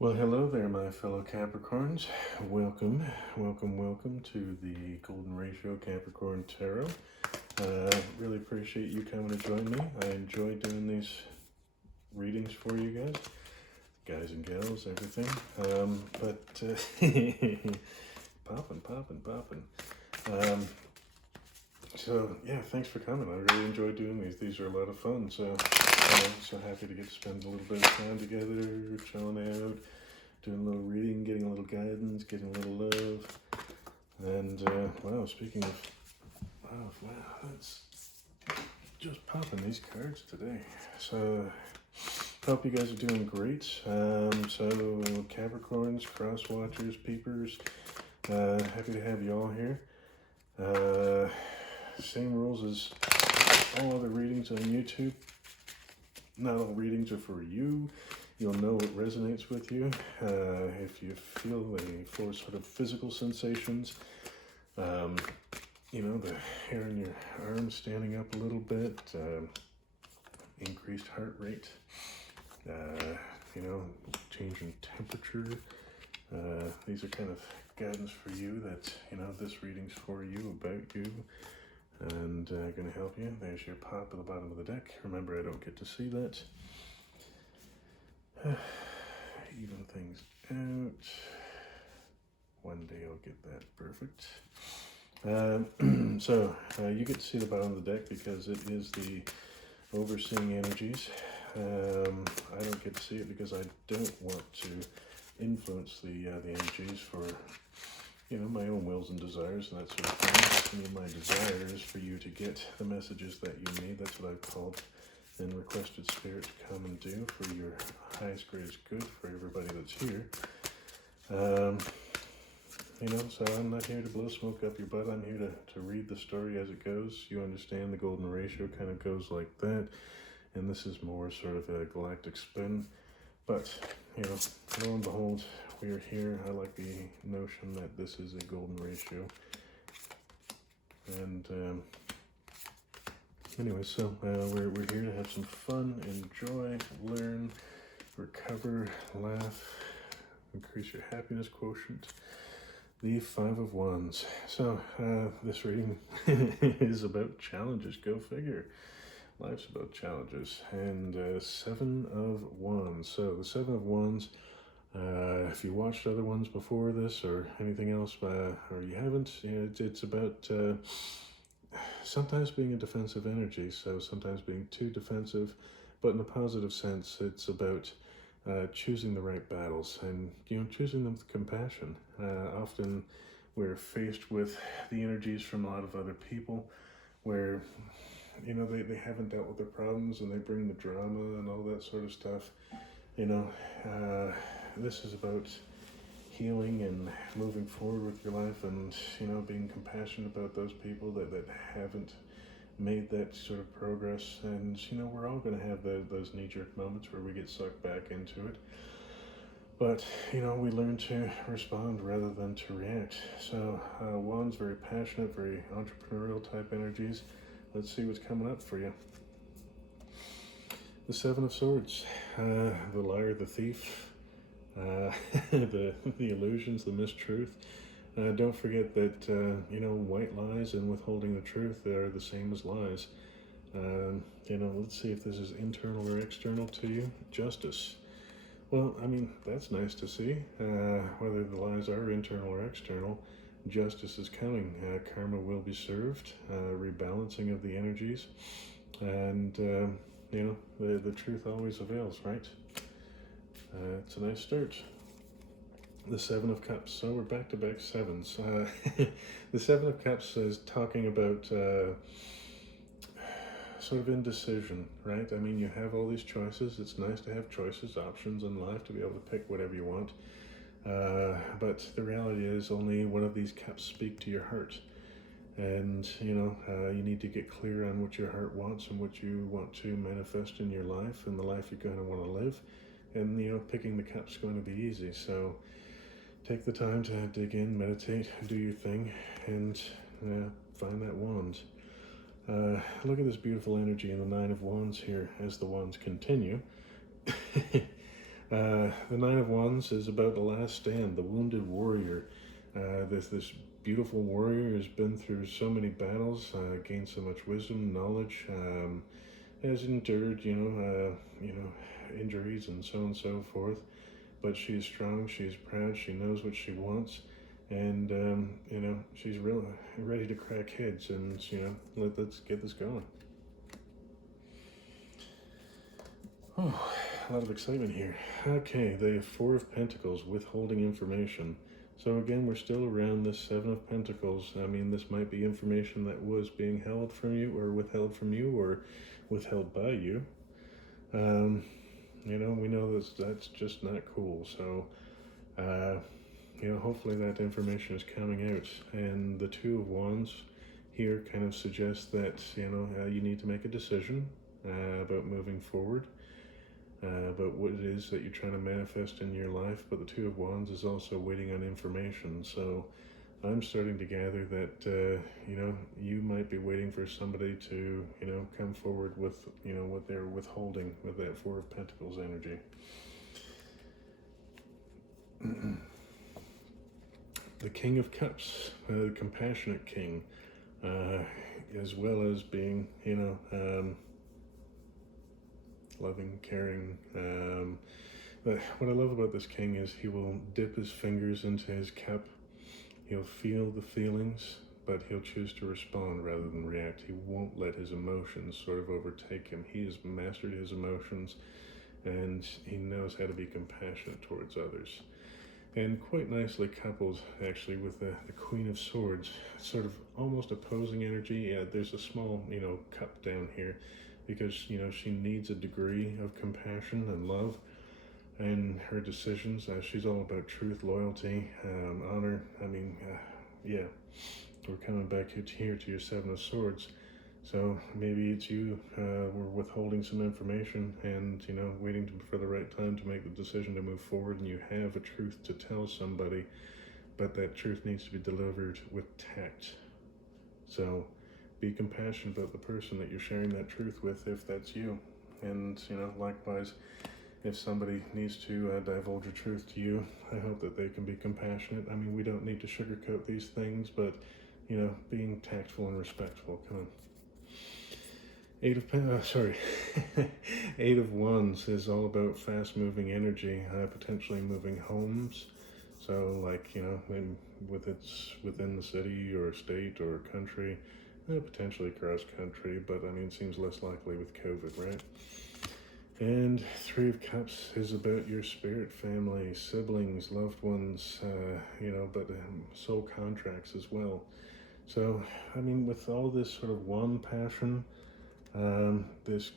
Well, hello there, my fellow Capricorns. Welcome, welcome to the Golden Ratio Capricorn Tarot. Really appreciate you coming to join me. I enjoy doing these readings for you guys and gals, everything. Popping. So yeah, thanks for coming. I really enjoy doing these. These are a lot of fun. So happy to get to spend a little bit of time together, chilling out, doing a little reading, getting a little guidance, getting a little love. And wow, speaking of wow, that's just popping these cards today. So hope you guys are doing great. So Capricorns, cross watchers, peepers, happy to have you all here. Same rules as all other readings on YouTube. Not all readings are for you. You'll know what resonates with you. If you feel for sort of physical sensations, you know, the hair in your arms standing up a little bit, increased heart rate, you know, change in temperature. These are kind of guidance for you that, you know, this reading's for you, about you, and going to help you. There's your pop at the bottom of the deck. Remember, I don't get to see that. Even things out. One day I'll get that perfect. So you get to see the bottom of the deck because it is the overseeing energies. I don't get to see it because I don't want to influence the energies for, you know, my own wills and desires and that sort of thing. Some of my desires for you to get the messages that you need. That's what I've called and requested Spirit to come and do for your highest, greatest good for everybody that's here. You know, so I'm not here to blow smoke up your butt. I'm here to read the story as it goes. You understand the golden ratio kind of goes like that. And this is more sort of a galactic spin. But, you know, lo and behold, we are here. I like the notion that this is a golden ratio. And anyway, so we're here to have some fun, enjoy, learn, recover, laugh, increase your happiness quotient. The Five of Wands. So this reading is about challenges. Go figure. Life's about challenges. And Seven of Wands. So the Seven of Wands, if you watched other ones before this or anything else, or you haven't, you know, it's about sometimes being a defensive energy. So sometimes being too defensive, but in a positive sense, it's about choosing the right battles and, you know, choosing them with compassion. Often we're faced with the energies from a lot of other people where, you know, they haven't dealt with their problems and they bring the drama and all that sort of stuff. You know, this is about healing and moving forward with your life and, you know, being compassionate about those people that haven't made that sort of progress. And, you know, we're all going to have those knee-jerk moments where we get sucked back into it. But, you know, we learn to respond rather than to react. So, Wands, very passionate, very entrepreneurial type energies. Let's see what's coming up for you. The Seven of Swords, the liar, the thief, the illusions, the mistruth. Don't forget that, you know, white lies and withholding the truth are the same as lies. You know, let's see if this is internal or external to you. Justice. Well, I mean, that's nice to see. Whether the lies are internal or external, justice is coming. Karma will be served. Rebalancing of the energies. And, you know, the truth always avails, right? It's a nice start. The Seven of Cups. So we're back-to-back sevens. The Seven of Cups is talking about sort of indecision, right? I mean, you have all these choices. It's nice to have choices, options in life, to be able to pick whatever you want. But the reality is only one of these cups speak to your heart. And, you know, you need to get clear on what your heart wants and what you want to manifest in your life and the life you're going to want to live. And, you know, picking the cup's going to be easy. So take the time to dig in, meditate, do your thing, and find that wand. Look at this beautiful energy in the Nine of Wands here as the wands continue. The Nine of Wands is about the last stand, the wounded warrior. This beautiful warrior has been through so many battles, gained so much wisdom, knowledge, has endured, injuries and so forth. But she is strong. She is proud. She knows what she wants, and she's really ready to crack heads. And let's get this going. Oh, a lot of excitement here. Okay, the Four of Pentacles, withholding information. So again, we're still around this Seven of Pentacles. I mean, this might be information that was being held from you, or withheld from you, or withheld by you. We know that's just not cool. So, hopefully that information is coming out. And the Two of Wands here kind of suggests that, you need to make a decision about moving forward. About what it is that you're trying to manifest in your life, but the Two of Wands is also waiting on information. So I'm starting to gather that you might be waiting for somebody to come forward with what they're withholding with that Four of Pentacles energy. The King of Cups, the compassionate king, as well as being loving, caring. But what I love about this king is he will dip his fingers into his cup. He'll feel the feelings, but he'll choose to respond rather than react. He won't let his emotions sort of overtake him. He has mastered his emotions, and he knows how to be compassionate towards others. And quite nicely coupled, actually, with the Queen of Swords, sort of almost opposing energy. Yeah, there's a small, cup down here, because she needs a degree of compassion and love in her decisions. She's all about truth, loyalty, honor. I mean, we're coming back here to your Seven of Swords. So maybe it's you we're withholding some information and waiting for the right time to make the decision to move forward, and you have a truth to tell somebody, but that truth needs to be delivered with tact. So be compassionate about the person that you're sharing that truth with, if that's you. And, likewise, if somebody needs to divulge a truth to you, I hope that they can be compassionate. I mean, we don't need to sugarcoat these things, but, being tactful and respectful. Come on. Eight of Wands is all about fast-moving energy, potentially moving homes. So, within the city or state or country, potentially cross country, but I mean, it seems less likely with COVID, right? And Three of Cups is about your spirit family, siblings, loved ones, but soul contracts as well. So, I mean, with all this sort of one passion, this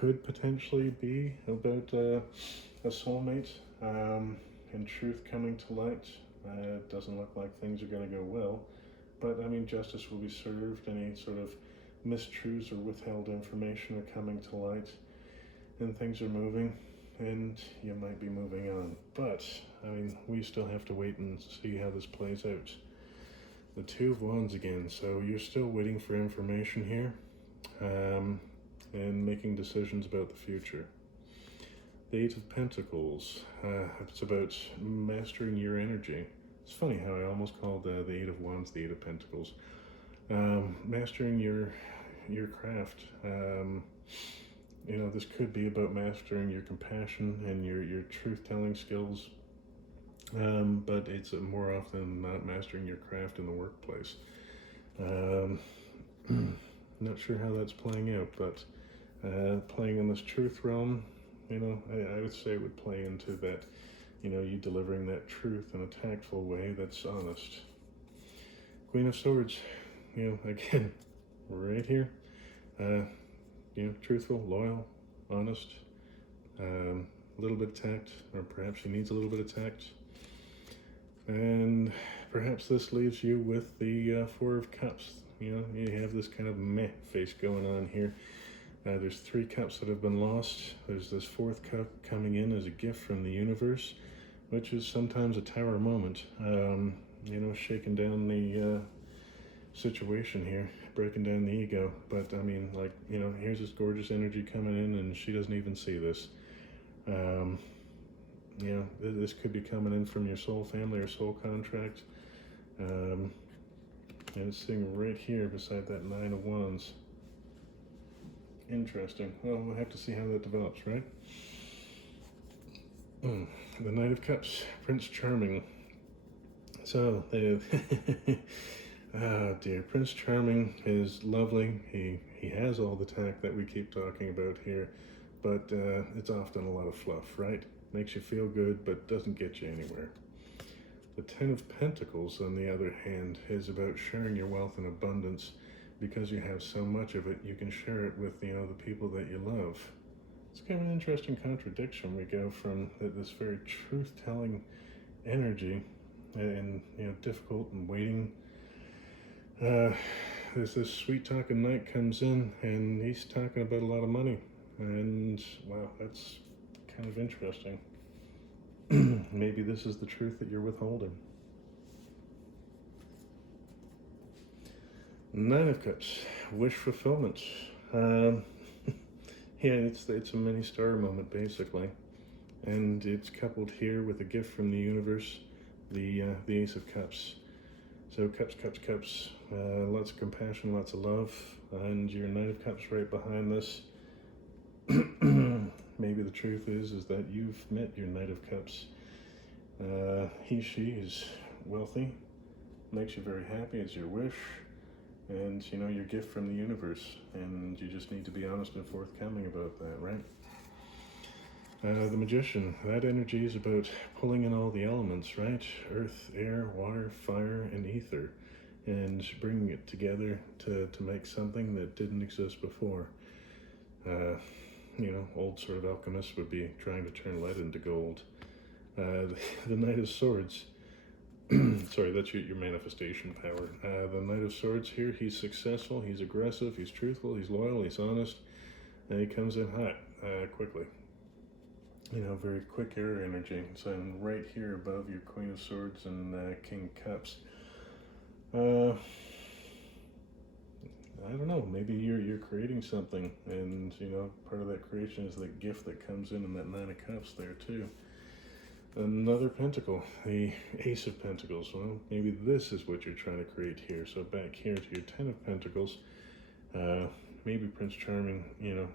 could potentially be about a soulmate and truth coming to light. It doesn't look like things are going to go well. But, I mean, justice will be served. Any sort of mistruths or withheld information are coming to light, and things are moving, and you might be moving on. But, I mean, we still have to wait and see how this plays out. The Two of Wands again. So you're still waiting for information here, and making decisions about the future. The Eight of Pentacles. It's about mastering your energy. It's funny how I almost called the Eight of Wands the Eight of Pentacles. Mastering your craft. This could be about mastering your compassion and your truth-telling skills, but it's more often not mastering your craft in the workplace. Not sure how that's playing out, but playing in this truth realm, I would say it would play into that, you delivering that truth in a tactful way that's honest. Queen of Swords, again, right here, truthful, loyal, honest, a little bit of tact, or perhaps she needs a little bit of tact. And perhaps this leaves you with the Four of Cups. You have this kind of meh face going on here. There's 3 cups that have been lost. There's this 4th cup coming in as a gift from the universe, which is sometimes a tower moment. Shaking down the situation here, breaking down the ego. But I mean, here's this gorgeous energy coming in, and she doesn't even see this. you know, this could be coming in from your soul family or soul contract. And it's sitting right here beside that Nine of Wands. Interesting. Well, we'll have to see how that develops, right? The Knight of Cups, Prince Charming. So, oh dear, Prince Charming is lovely. He has all the tact that we keep talking about here, but it's often a lot of fluff, right? Makes you feel good, but doesn't get you anywhere. The Ten of Pentacles, on the other hand, is about sharing your wealth in abundance. Because you have so much of it, you can share it with, you know, the people that you love. It's kind of an interesting contradiction. We go from this very truth-telling energy and, you know, difficult and waiting. There's this sweet-talking knight comes in, and he's talking about a lot of money. And, wow, that's kind of interesting. Maybe this is the truth that you're withholding. Nine of Cups, wish fulfillment. Yeah, it's a mini star moment basically, and it's coupled here with a gift from the universe, the Ace of Cups. So cups, lots of compassion, lots of love, and your Knight of Cups right behind this. Maybe the truth is that you've met your Knight of Cups. She is wealthy, makes you very happy. It's your wish. And, you know, your gift from the universe, and you just need to be honest and forthcoming about that, right? The Magician, that energy is about pulling in all the elements, right? Earth, air, water, fire, and ether, and bringing it together to make something that didn't exist before. You know, old sort of alchemists would be trying to turn lead into gold. The Knight of Swords, sorry, that's your manifestation power. The Knight of Swords here, he's successful, he's aggressive, he's truthful, he's loyal, he's honest, and he comes in hot, quickly. You know, very quick air energy. So I'm right here above your Queen of Swords and King Cups. I don't know, maybe you're creating something, and, you know, part of that creation is the gift that comes in that Nine of Cups there too. Another pentacle, the Ace of Pentacles. Well, maybe this is what you're trying to create here. So back here to your Ten of Pentacles, maybe Prince Charming, you know,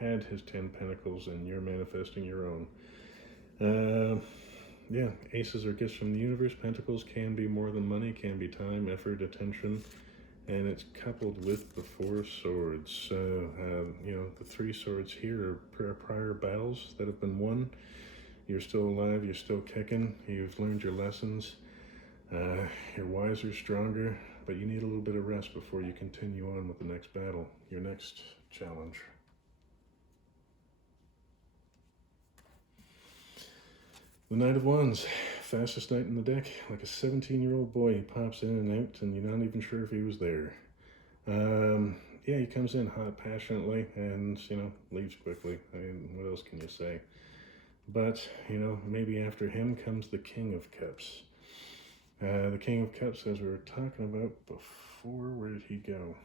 had his 10 pentacles and you're manifesting your own. Yeah, aces are gifts from the universe. Pentacles can be more than money, can be time, effort, attention, and it's coupled with the Four of Swords. You know, the Three Swords here are prior battles that have been won. You're still alive, you're still kicking, you've learned your lessons, you're wiser, stronger, but you need a little bit of rest before you continue on with the next battle, your next challenge. The Knight of Wands, fastest knight in the deck, like a 17-year-old boy. He pops in and out, and you're not even sure if he was there. Yeah, he comes in hot, passionately, and, you know, leaves quickly. I mean, what else can you say? But, you know, maybe after him comes the King of Cups. The King of Cups, as we were talking about before, where did he go?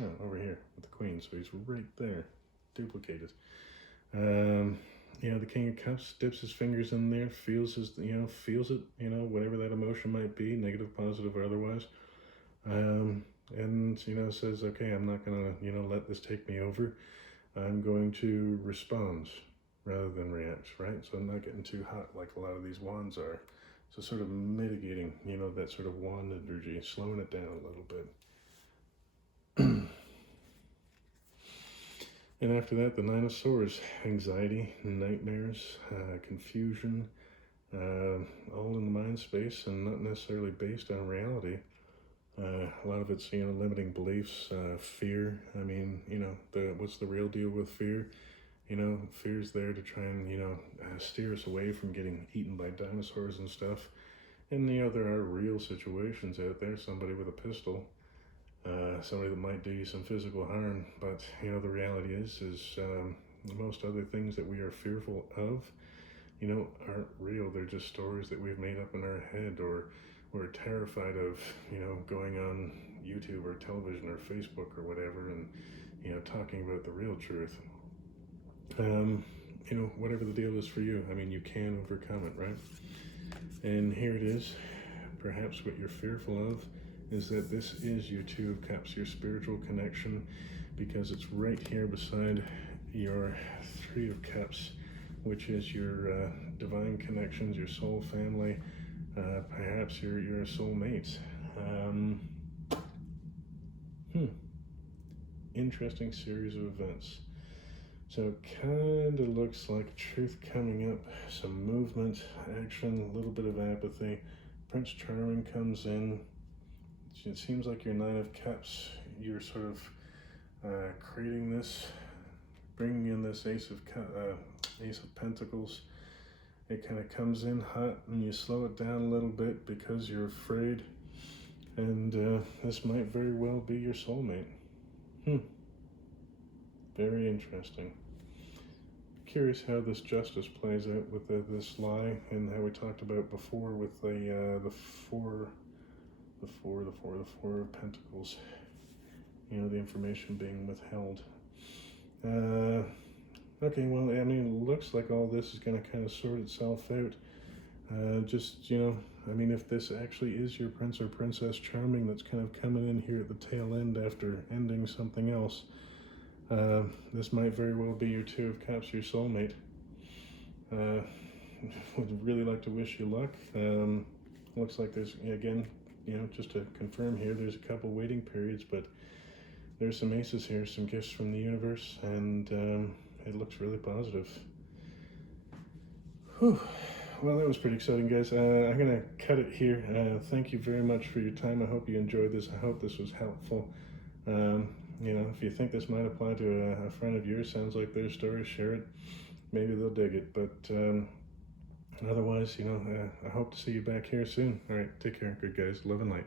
Oh, over here with the Queen, so he's right there, duplicated. You know, the King of Cups dips his fingers in there, feels it, you know, whatever that emotion might be, negative, positive, or otherwise. And, you know, says, okay, I'm not going to, you know, let this take me over. I'm going to respond rather than react, right? So I'm not getting too hot like a lot of these wands are. So sort of mitigating, you know, that sort of wand energy, slowing it down a little bit. And after that, the Nine of Swords, anxiety, nightmares, confusion, all in the mind space and not necessarily based on reality. A lot of it's, you know, limiting beliefs, fear. I mean, you know, what's the real deal with fear? You know, fear's there to try and, you know, steer us away from getting eaten by dinosaurs and stuff. And, you know, there are real situations out there, somebody with a pistol, somebody that might do you some physical harm. But, you know, the reality is most other things that we are fearful of, you know, aren't real. They're just stories that we've made up in our head, or we're terrified of, you know, going on YouTube or television or Facebook or whatever and, you know, talking about the real truth. you know, whatever the deal is for you, I mean, you can overcome it, right? And here it is. Perhaps what you're fearful of is that this is your Two of Cups, your spiritual connection, because it's right here beside your Three of Cups, which is your divine connections, your soul family, perhaps your soulmates. Interesting series of events. So it kind of looks like truth coming up, some movement, action, a little bit of apathy. Prince Charming comes in. It seems like your Nine of Cups, you're sort of creating this, bringing in this Ace of Pentacles. It kind of comes in hot and you slow it down a little bit because you're afraid. And this might very well be your soulmate. Very interesting. Curious how this justice plays out with this lie, and how we talked about before with the four of Pentacles. You know, the information being withheld. Okay, well, I mean, it looks like all this is going to kind of sort itself out. Just, you know, I mean, if this actually is your Prince or Princess Charming that's kind of coming in here at the tail end after ending something else, this might very well be your Two of Cups, your soulmate. Would really like to wish you luck. Looks like there's, again, you know, just to confirm here, there's a couple waiting periods, but there's some aces here, some gifts from the universe, and it looks really positive. Whew. Well, that was pretty exciting, guys. I'm going to cut it here. Thank you very much for your time. I hope you enjoyed this. I hope this was helpful. You know, if you think this might apply to a friend of yours, sounds like their story, share it. Maybe they'll dig it. But otherwise, you know, I hope to see you back here soon. All right, take care. Good guys. Love and light.